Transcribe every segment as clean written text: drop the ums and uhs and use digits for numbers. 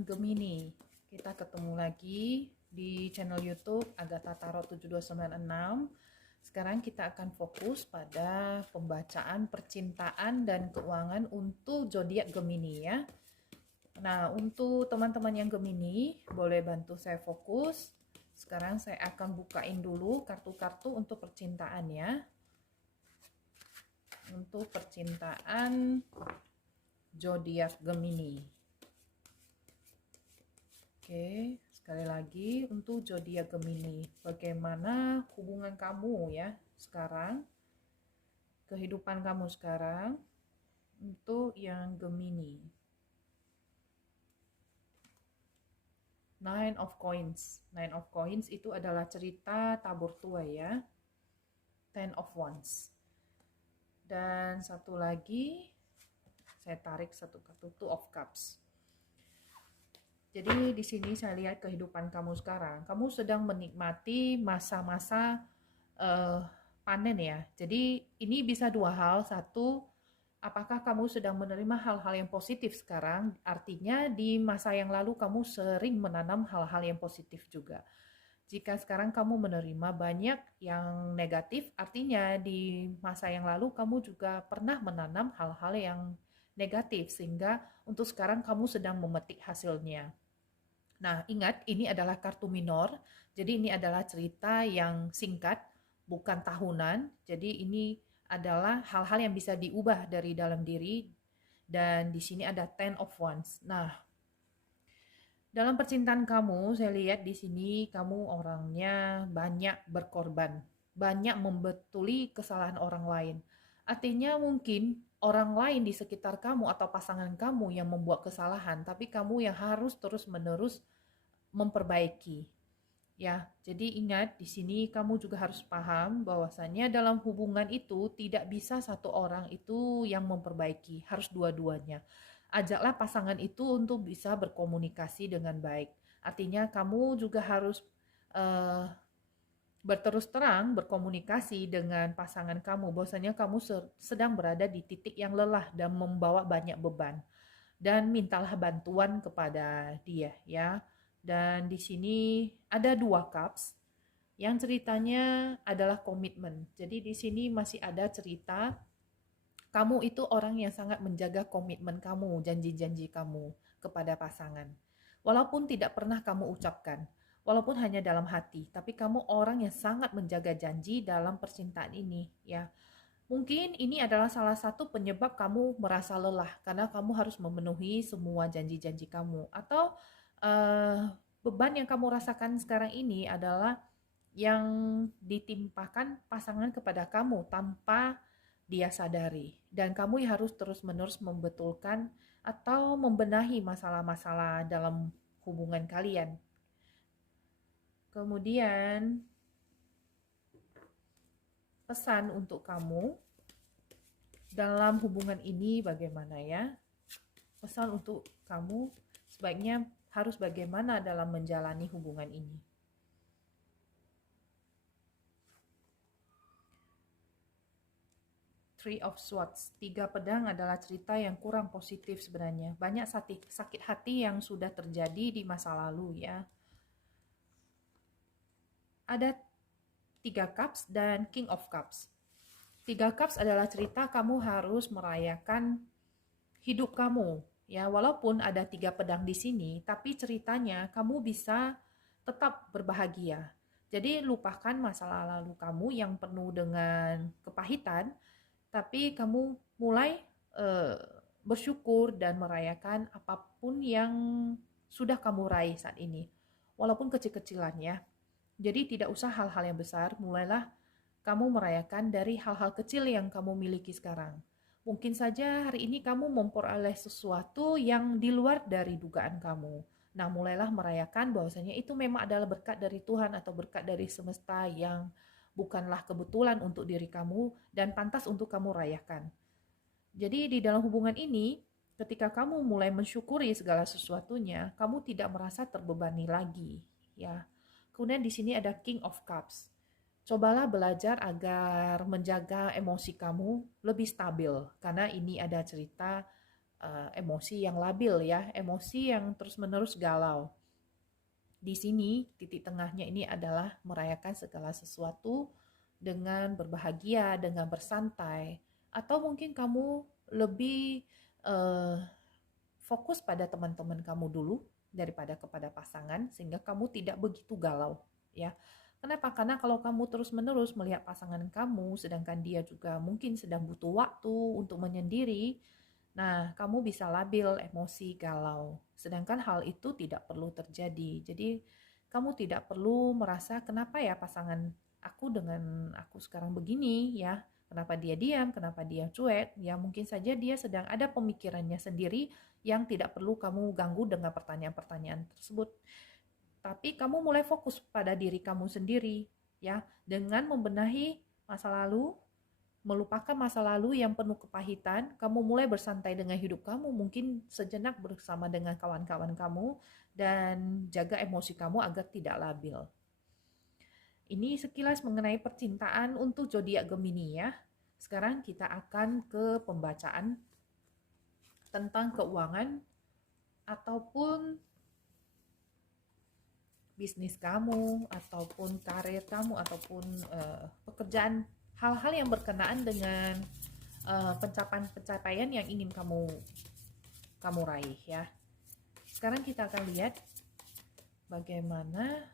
teman-teman Gemini, kita ketemu lagi di channel YouTube Agatha Tarot 7296. Sekarang kita akan fokus pada pembacaan percintaan dan keuangan untuk zodiak Gemini ya. Nah, untuk teman-teman yang Gemini, boleh bantu saya fokus. Sekarang saya akan bukain dulu kartu-kartu untuk percintaan ya. Untuk percintaan zodiak Gemini. Oke, sekali lagi untuk zodiak Gemini, bagaimana hubungan kamu ya sekarang, kehidupan kamu sekarang untuk yang Gemini. Nine of Coins. Nine of Coins itu adalah cerita tabur tuai ya. Ten of Wands. Dan satu lagi, saya tarik satu kartu, Two of Cups. Jadi di sini saya lihat kehidupan kamu sekarang. Kamu sedang menikmati masa-masa panen ya. Jadi ini bisa dua hal. Satu, apakah kamu sedang menerima hal-hal yang positif sekarang? Artinya di masa yang lalu kamu sering menanam hal-hal yang positif juga. Jika sekarang kamu menerima banyak yang negatif, artinya di masa yang lalu kamu juga pernah menanam hal-hal yang negatif, sehingga untuk sekarang kamu sedang memetik hasilnya. Nah, ingat ini adalah kartu minor, jadi ini adalah cerita yang singkat, bukan tahunan. Jadi ini adalah hal-hal yang bisa diubah dari dalam diri, dan di sini ada Ten of Wands. Nah, dalam percintaan kamu, saya lihat di sini kamu orangnya banyak berkorban, banyak membetuli kesalahan orang lain. Artinya mungkin orang lain di sekitar kamu atau pasangan kamu yang membuat kesalahan, tapi kamu yang harus terus-menerus memperbaiki. Ya, jadi ingat di sini kamu juga harus paham bahwasanya dalam hubungan itu tidak bisa satu orang itu yang memperbaiki, harus dua-duanya. Ajaklah pasangan itu untuk bisa berkomunikasi dengan baik. Artinya kamu juga harus berterus terang berkomunikasi dengan pasangan kamu bahwasanya kamu sedang berada di titik yang lelah dan membawa banyak beban, dan mintalah bantuan kepada dia ya. Dan di sini ada dua cups yang ceritanya adalah komitmen. Jadi di sini masih ada cerita kamu itu orang yang sangat menjaga komitmen kamu, janji-janji kamu kepada pasangan. Walaupun tidak pernah kamu ucapkan, walaupun hanya dalam hati, tapi kamu orang yang sangat menjaga janji dalam percintaan ini ya. Mungkin ini adalah salah satu penyebab kamu merasa lelah karena kamu harus memenuhi semua janji-janji kamu. Atau beban yang kamu rasakan sekarang ini adalah yang ditimpakan pasangan kepada kamu tanpa dia sadari. Dan kamu harus terus-menerus membetulkan atau membenahi masalah-masalah dalam hubungan kalian. Kemudian pesan untuk kamu dalam hubungan ini bagaimana ya? Pesan untuk kamu sebaiknya harus bagaimana dalam menjalani hubungan ini. Three of Swords, 3 pedang adalah cerita yang kurang positif sebenarnya. Banyak sakit hati yang sudah terjadi di masa lalu ya. Ada 3 cups dan King of Cups. 3 cups adalah cerita kamu harus merayakan hidup kamu. Ya, walaupun ada 3 pedang di sini, tapi ceritanya kamu bisa tetap berbahagia. Jadi lupakan masa lalu kamu yang penuh dengan kepahitan, tapi kamu mulai bersyukur dan merayakan apapun yang sudah kamu raih saat ini, walaupun kecil-kecilan ya. Jadi tidak usah hal-hal yang besar, mulailah kamu merayakan dari hal-hal kecil yang kamu miliki sekarang. Mungkin saja hari ini kamu memperoleh sesuatu yang di luar dari dugaan kamu. Nah, mulailah merayakan bahwasanya itu memang adalah berkat dari Tuhan atau berkat dari semesta yang bukanlah kebetulan untuk diri kamu dan pantas untuk kamu rayakan. Jadi di dalam hubungan ini, ketika kamu mulai mensyukuri segala sesuatunya, kamu tidak merasa terbebani lagi, ya. Kemudian di sini ada King of Cups. Cobalah belajar agar menjaga emosi kamu lebih stabil, karena ini ada cerita emosi yang labil ya, emosi yang terus-menerus galau. Di sini titik tengahnya ini adalah merayakan segala sesuatu dengan berbahagia, dengan bersantai, atau mungkin kamu lebih fokus pada teman-teman kamu dulu daripada kepada pasangan, sehingga kamu tidak begitu galau ya. Kenapa? Karena kalau kamu terus-menerus melihat pasangan kamu, sedangkan dia juga mungkin sedang butuh waktu untuk menyendiri, nah kamu bisa labil, emosi, galau. Sedangkan hal itu tidak perlu terjadi. Jadi kamu tidak perlu merasa kenapa ya pasangan aku dengan aku sekarang begini ya. Kenapa dia diam, kenapa dia cuek? Ya mungkin saja dia sedang ada pemikirannya sendiri yang tidak perlu kamu ganggu dengan pertanyaan-pertanyaan tersebut. Tapi kamu mulai fokus pada diri kamu sendiri ya, dengan membenahi masa lalu, melupakan masa lalu yang penuh kepahitan, kamu mulai bersantai dengan hidup kamu, mungkin sejenak bersama dengan kawan-kawan kamu, dan jaga emosi kamu agar tidak labil. Ini sekilas mengenai percintaan untuk zodiak Gemini ya. Sekarang kita akan ke pembacaan tentang keuangan ataupun bisnis kamu, ataupun karir kamu, ataupun pekerjaan, hal-hal yang berkenaan dengan pencapaian-pencapaian yang ingin kamu raih ya. Sekarang kita akan lihat bagaimana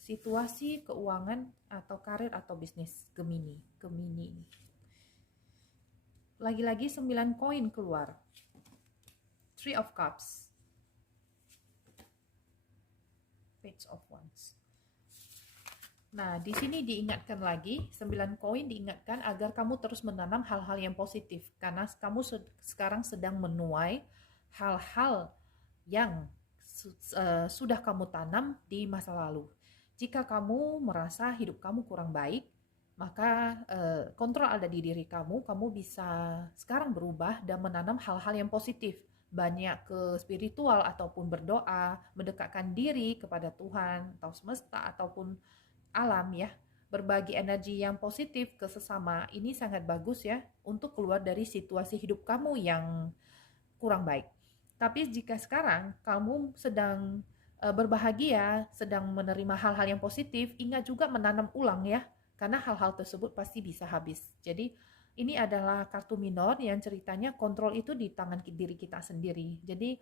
situasi keuangan atau karir atau bisnis Gemini. Lagi-lagi 9 koin keluar. Three of Cups. Page of Wands. Nah, di sini diingatkan lagi, 9 koin diingatkan agar kamu terus menanam hal-hal yang positif. Karena kamu sekarang sedang menuai hal-hal yang sudah kamu tanam di masa lalu. Jika kamu merasa hidup kamu kurang baik, maka kontrol ada di diri kamu bisa sekarang berubah dan menanam hal-hal yang positif. Banyak ke spiritual ataupun berdoa, mendekatkan diri kepada Tuhan atau semesta ataupun alam ya. Berbagi energi yang positif ke sesama, ini sangat bagus ya untuk keluar dari situasi hidup kamu yang kurang baik. Tapi jika sekarang kamu sedang berbahagia, sedang menerima hal-hal yang positif, ingat juga menanam ulang ya, karena hal-hal tersebut pasti bisa habis. Jadi ini adalah kartu minor yang ceritanya kontrol itu di tangan diri kita sendiri. Jadi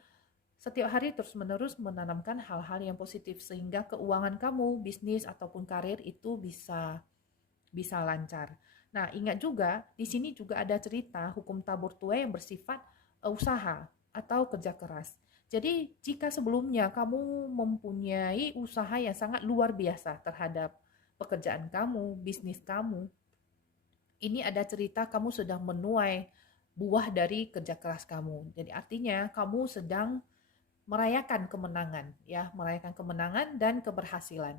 setiap hari terus-menerus menanamkan hal-hal yang positif sehingga keuangan kamu, bisnis ataupun karir itu bisa lancar. Nah, ingat juga di sini juga ada cerita hukum tabur tuai yang bersifat usaha atau kerja keras. Jadi jika sebelumnya kamu mempunyai usaha yang sangat luar biasa terhadap pekerjaan kamu, bisnis kamu, ini ada cerita kamu sedang menuai buah dari kerja keras kamu. Jadi artinya kamu sedang merayakan kemenangan ya, merayakan kemenangan dan keberhasilan.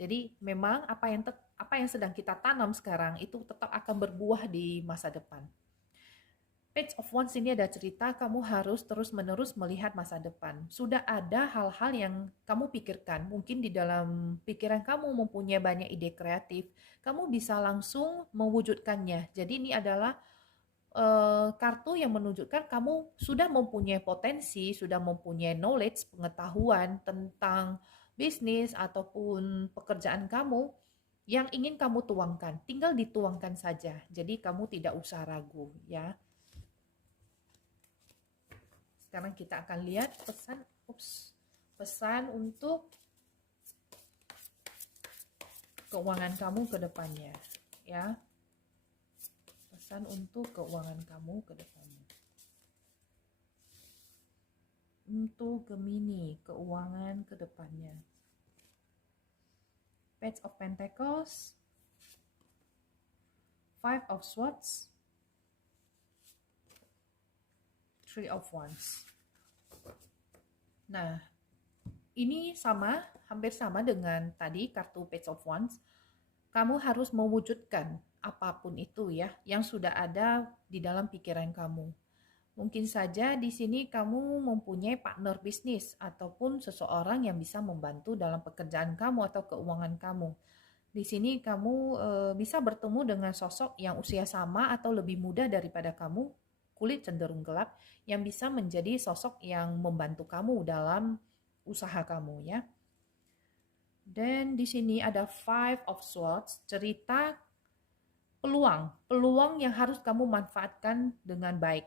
Jadi memang apa yang sedang kita tanam sekarang itu tetap akan berbuah di masa depan. Page of Wands ini ada cerita kamu harus terus-menerus melihat masa depan. Sudah ada hal-hal yang kamu pikirkan. Mungkin di dalam pikiran kamu mempunyai banyak ide kreatif. Kamu bisa langsung mewujudkannya. Jadi ini adalah kartu yang menunjukkan kamu sudah mempunyai potensi, sudah mempunyai knowledge, pengetahuan tentang bisnis ataupun pekerjaan kamu yang ingin kamu tuangkan. Tinggal dituangkan saja. Jadi kamu tidak usah ragu ya. Sekarang kita akan lihat pesan untuk keuangan kamu ke depannya ya. Pesan untuk keuangan kamu ke depannya. Untuk Gemini, keuangan ke depannya. Page of Pentacles, Five of Swords, Three of Wands. Nah, ini hampir sama dengan tadi kartu Page of Wands. Kamu harus mewujudkan apapun itu ya, yang sudah ada di dalam pikiran kamu. Mungkin saja di sini kamu mempunyai partner bisnis ataupun seseorang yang bisa membantu dalam pekerjaan kamu atau keuangan kamu. Di sini kamu bisa bertemu dengan sosok yang usia sama atau lebih muda daripada kamu. kulit cenderung gelap, yang bisa menjadi sosok yang membantu kamu dalam usaha kamu ya. Dan di sini ada Five of Swords, cerita peluang yang harus kamu manfaatkan dengan baik.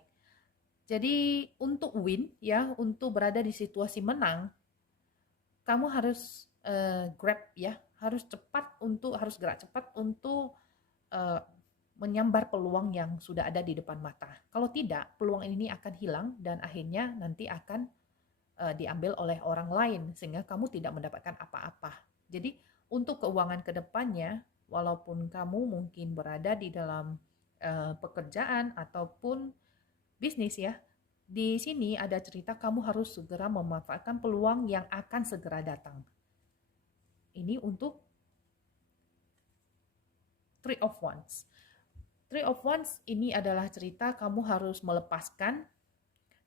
Jadi untuk win ya, untuk berada di situasi menang, kamu harus grab ya, harus gerak cepat untuk uh, menyambar peluang yang sudah ada di depan mata. Kalau tidak, peluang ini akan hilang dan akhirnya nanti akan diambil oleh orang lain sehingga kamu tidak mendapatkan apa-apa. Jadi untuk keuangan ke depannya, walaupun kamu mungkin berada di dalam pekerjaan ataupun bisnis ya, di sini ada cerita kamu harus segera memanfaatkan peluang yang akan segera datang. Ini untuk Three of Wands. Three of Wands ini adalah cerita kamu harus melepaskan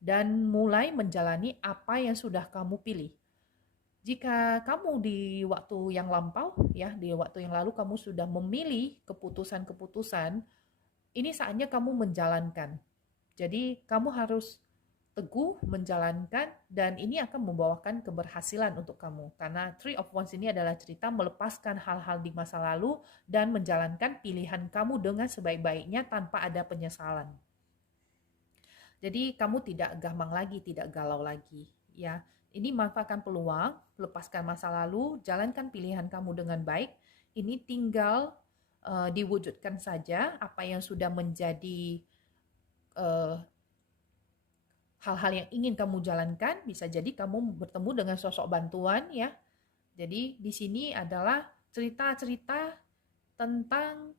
dan mulai menjalani apa yang sudah kamu pilih. Jika kamu di waktu yang lampau, ya, di waktu yang lalu kamu sudah memilih keputusan-keputusan, ini saatnya kamu menjalankan. Jadi kamu harus teguh menjalankan dan ini akan membawakan keberhasilan untuk kamu. Karena Three of Wands ini adalah cerita melepaskan hal-hal di masa lalu dan menjalankan pilihan kamu dengan sebaik-baiknya tanpa ada penyesalan. Jadi kamu tidak gamang lagi, tidak galau lagi, ya. Ini manfaatkan peluang, lepaskan masa lalu, jalankan pilihan kamu dengan baik. Ini tinggal diwujudkan saja apa yang sudah menjadi hal-hal yang ingin kamu jalankan. Bisa jadi kamu bertemu dengan sosok bantuan, ya. Jadi di sini adalah cerita-cerita tentang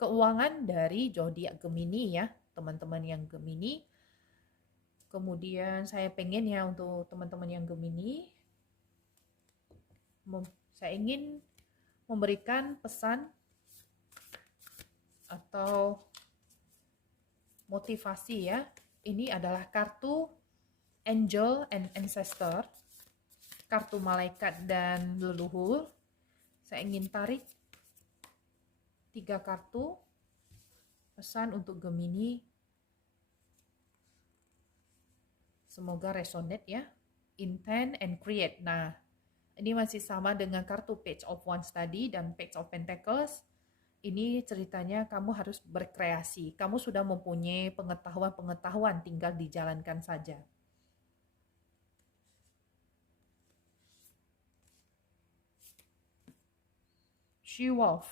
keuangan dari zodiak Gemini ya, teman-teman yang Gemini. Kemudian saya pengen ya untuk teman-teman yang Gemini, saya ingin memberikan pesan atau motivasi ya. Ini adalah kartu Angel and Ancestor, kartu malaikat dan leluhur. Saya ingin tarik 3 kartu pesan untuk Gemini. Semoga resonate ya. Intend and create. Nah, ini masih sama dengan kartu Page of Wands tadi dan Page of Pentacles. Ini ceritanya kamu harus berkreasi. Kamu sudah mempunyai pengetahuan-pengetahuan, tinggal dijalankan saja. She-Wolf,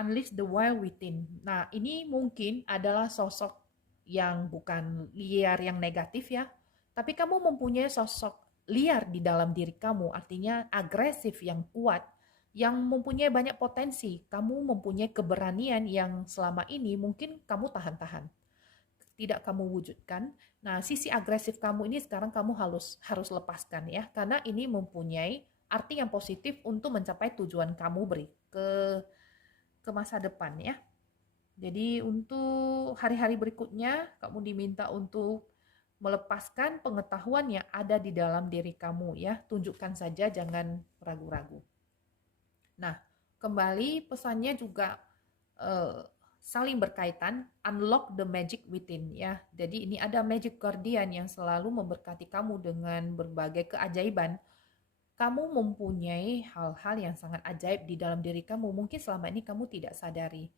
Unleash the Wild Within. Nah, ini mungkin adalah sosok yang bukan liar yang negatif ya, tapi kamu mempunyai sosok liar di dalam diri kamu, artinya agresif yang kuat, yang mempunyai banyak potensi. Kamu mempunyai keberanian yang selama ini mungkin kamu tahan-tahan, tidak kamu wujudkan. Nah, sisi agresif kamu ini sekarang kamu harus lepaskan ya, karena ini mempunyai arti yang positif untuk mencapai tujuan kamu ke masa depan ya. Jadi untuk hari-hari berikutnya kamu diminta untuk melepaskan pengetahuan yang ada di dalam diri kamu ya. Tunjukkan saja, jangan ragu-ragu. Nah, kembali pesannya juga saling berkaitan, unlock the magic within ya. Jadi ini ada magic guardian yang selalu memberkati kamu dengan berbagai keajaiban. Kamu mempunyai hal-hal yang sangat ajaib di dalam diri kamu. Mungkin selama ini kamu tidak sadari.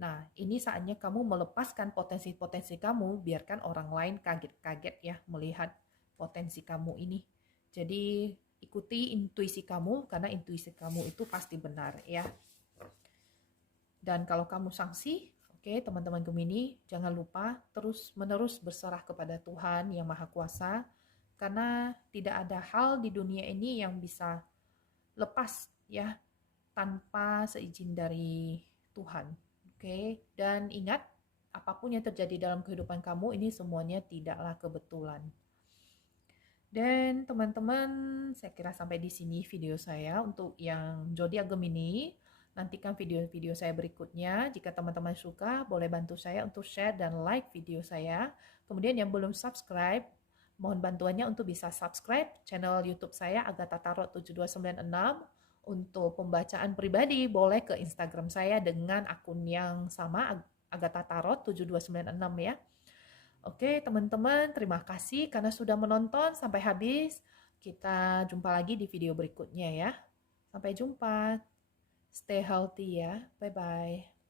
Nah, ini saatnya kamu melepaskan potensi-potensi kamu, biarkan orang lain kaget-kaget ya melihat potensi kamu ini. Jadi ikuti intuisi kamu, karena intuisi kamu itu pasti benar ya. Dan kalau kamu sangsi, oke, teman-teman Gemini, jangan lupa terus-menerus berserah kepada Tuhan yang Maha Kuasa, karena tidak ada hal di dunia ini yang bisa lepas ya tanpa seizin dari Tuhan. Oke, dan ingat, apapun yang terjadi dalam kehidupan kamu ini semuanya tidaklah kebetulan. Dan teman-teman, saya kira sampai di sini video saya untuk yang zodiak Gemini. Nantikan video-video saya berikutnya. Jika teman-teman suka, boleh bantu saya untuk share dan like video saya. Kemudian yang belum subscribe, mohon bantuannya untuk bisa subscribe channel YouTube saya Agatha Tarot 7296. Untuk pembacaan pribadi boleh ke Instagram saya dengan akun yang sama Agatha Tarot 7296 ya. Oke, teman-teman, terima kasih karena sudah menonton sampai habis. Kita jumpa lagi di video berikutnya ya. Sampai jumpa. Stay healthy ya. Bye-bye.